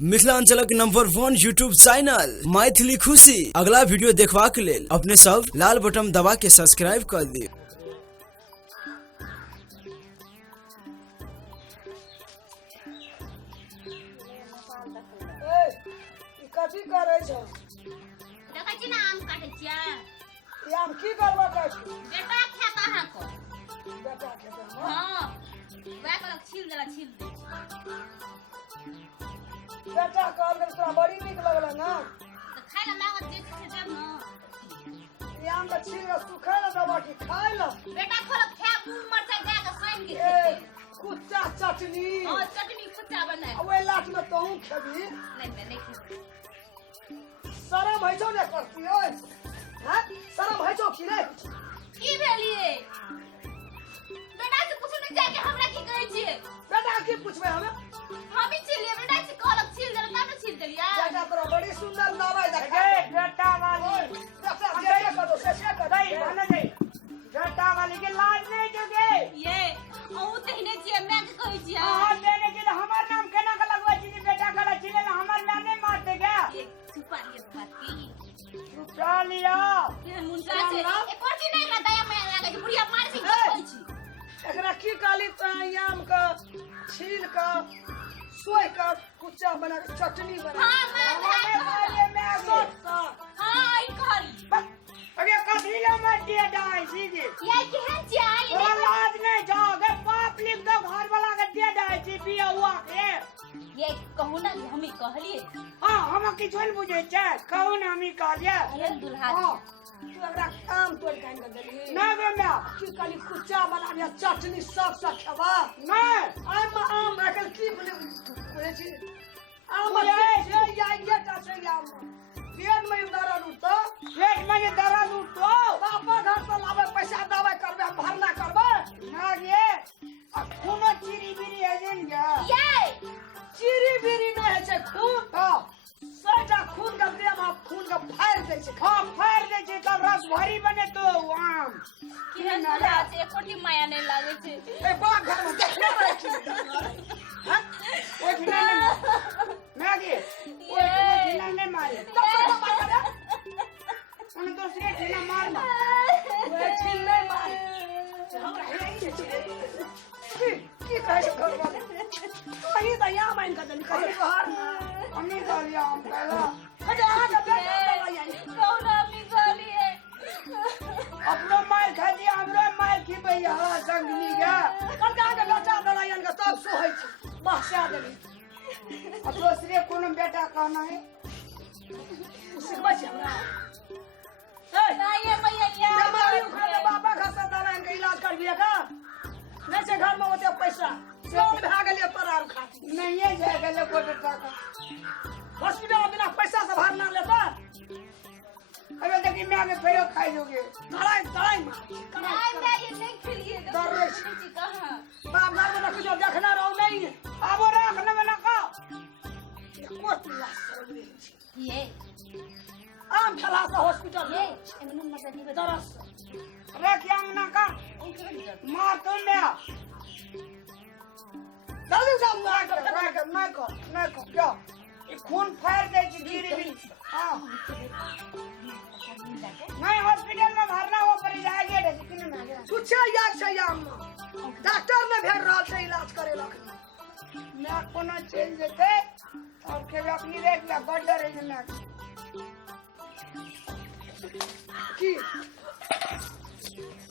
मिथिलांचलक number 1 YouTube channel Maithili खुशी अगला वीडियो देखबाक लेल अपने सब लाल बटन दबा के सब्सक्राइब कर दियौ। कथी करे छ? देखै छी ना आम काटै छियै। ई आम की करबा काट? बेटा खाता है को। बेटा खेता है। हां। वै कर छील देला छील दे। बेटा कहल के तोरा बड़ी नीक लगला ना? तो खाइ ला मांगत जे देब ना। ई आम के छील के सुखाय ला दबा की खाय ला? बेटा खोल खा मुंह मरचाई दे के साइन के ए खेते। कुच्चा चटनी। हां चटनी कुच्चा बना। ओए लाट में तहू खेबी। नहीं मैं नहीं खेबी। शरम है छौ ने करती ओए? हां शरम है छौ की रे? की भेलिए? बेटा से पूछो नहीं जाके हमरा की कहै छियै? बेटा की पूछबे हमें? हम ही छीलिए बेटा से कहल छील देला तब छील देलिया। बेटा तोरा बड़ी सुंदर दवाई दे। बेटा वाली बेटा जे कर दो से कर नहीं बना नहीं बेटा वाली के लाज नहीं जोगे ये औ तहिने छियै मैं के कहै छियै। हां देने के हमार नाम केना का लगवा छी बेटा का चिले हमार नाम नहीं मार देगा ये छुपा लिए बात की। छुपा लिया ये मुंडा से एक और दिन नहीं दया मैं लागे जे बुढ़िया मार सी कहै छी। एकरा की काली आम का छील का सोई का कुच्चा बना के चटनी बना। हां मैं मैं सोट का हां ई कहली। अरे कथी ला मत दिया डाई सीधे ये केहन चाय तोरा लाज नहीं जाओगे पाप लिख दो घर वाला के दे डाई छी पिया हुआ के ये कहू ना हम ही कहली। हां हम किछ नहीं बुझे छै कहू ना हम ही कहलिए अरे दुल्हा हां तू एकरा काम तोड़ कान के देली ना बे मैं की काली कुच्चा बना दिया चटनी सब खेबा नहीं आम रखल की बोले छी आम बोले, ये का से आम पेट में दर्द उठता पेट में ये दर्द उठतो बापा घर से लावे पैसा दवाई करबे भरना करबे ना ये खूनो चिरी बिरी है जन क्या ये चीरी बीरी नहीं है छे खून हां सटा खून का देह में खून का फायर दे छे हां फाड़ दे छै तब रस भरी बने तो आम केहन दुल्हा से कोटी माया नहीं लागे छे। ए बा घर में देखने रहे छी हां ओ ठिना नहीं मैगी ओ ठिना नहीं मारे तब तो बात करे उन दूसरे ठिना मार ना वे छिल नहीं मार हमरा यही छे की कहे छे घर वाले कहीं तो यहाँ माइन का दली कहीं बाहर हमने कर लिया आम पहला अरे आ जा बेटा दवाई आई कौन आमी कहली है। अपनो मार खा दिया हमरो मार की भैया संगनी का कल का के बेटा दवाई आन के तब सोहै छे बस से आ देली अब दूसरे कोनो बेटा कहना है सिखबा छे हमरा ना ये भैया बीमारी उखड़े बाबा घर से दवाई आन के इलाज करबिए का नहीं से घर में होते पैसा सेवन भा गेलिए तोरा खाती नहीं है जाएगा लोगों का हॉस्पिटल बिना पैसा से भरना लेता अबे देखिए मैं आगे फेरो खाई लोगे दवाई नहीं मैं ये नहीं खेलिए दर्द जी कहां बाप घर में कुछ देखना रहो नहीं अब रखने में ना का कोट लाश करबे ये आम खला से हॉस्पिटल ये में एमन मत दी दरस रख या ना का मार तो मैं जल्दी जाओ ना कर नहीं को क्या ये खून फाड़ दे छी गिरी भी हां नहीं हॉस्पिटल में भरना हो पर जाएगा रे किन में गया कुछ याद से आम डॉक्टर ने भेज रहा से इलाज करे लख मैं कोनो चेंज देते और के अपनी देख ला बड़ डर है ना की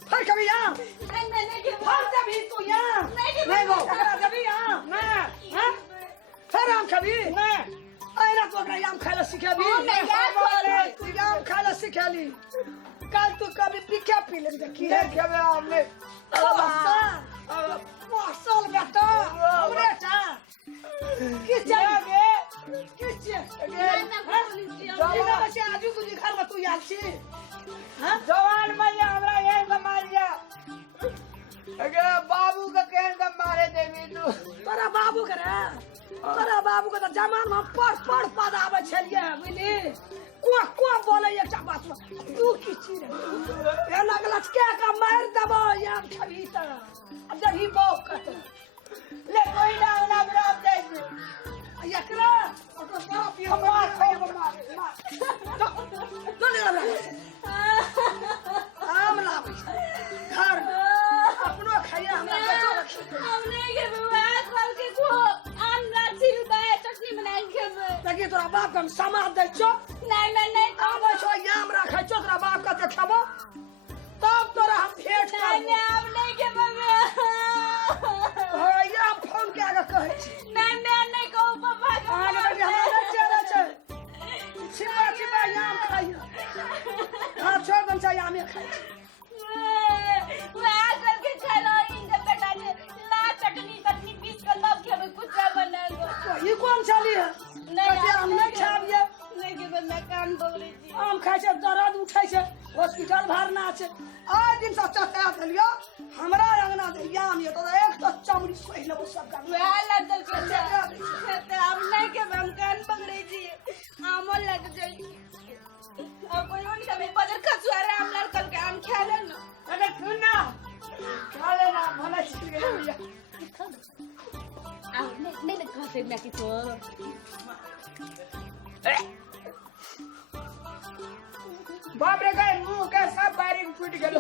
फिर कभी यहाँ नहीं के फिर कभी तू यहाँ नहीं वो कभी यहाँ ना हाँ फिर आम कभी ना आइना तो अगर आम खाला सिखाबी तू आम खाला सिखाली कल तू कभी पिक्या पी ले देखी देख हमें हमने मसल बेटा हमरे चा किस जागे किस जागे जवान बच्चे आजू तू घर में तू याद छी हां जवान मैया हमरा यही से मारिया अगे बाबू का कहन का मारे देवी तू तोरा बाबू करे तोरा बाबू के तो जमान में पढ़ पदावे छलिए बुझली को बोले एकटा बात तू की चीज ए लगला के का मार देबो याम खबी त अब देखी बौ कत ले कोई ना ना बराबर दे एकरा ओकर बड़ा पिया मार आम लाबै घर अपनो खाइए हमरा बेचो रखी हमने के विवाह कल के को आम गाछी उताए चटनी बना के खेबे लगे तोरा बाप के हम समाद दै छो नहीं आबै छो याम राखै छो तोरा बाप के देखबो तब तोरा हम भेट नहीं आम नहीं के बमे या फोन के आगे कहै छी नहीं कहू पापा के आगे बेटी हमरा नहीं चले छै छिपा याम खाइए हां छोड़ दम छै यामे खाइ छी विवाह कल के चलो इन बेटा जे ला चटनी पीस के तब खेबे कुछ बनाएगो ई कोन छली है नहीं हम नहीं खाबिए नहीं के बमे कान बगरे जी आम खाइ छै दर्द उठै छै हॉस्पिटल भरना छै आइ दिन से चटा देलियो हमरा अंगना दे याम ये तो एक तो चमड़ी सोहि लेबो सब का विवाह लड़ल के खेते अब नहीं के बम कान बगरे जी आमो लग जाई अब कोई नहीं कभी बदर खसुआ राम लड़कल के आम खा ले ना अरे सुन ना खा लेना भले छिल गया अब नहीं खाते मैं की तो बाप रे गए मुंह के सब बारीक फूट गेलो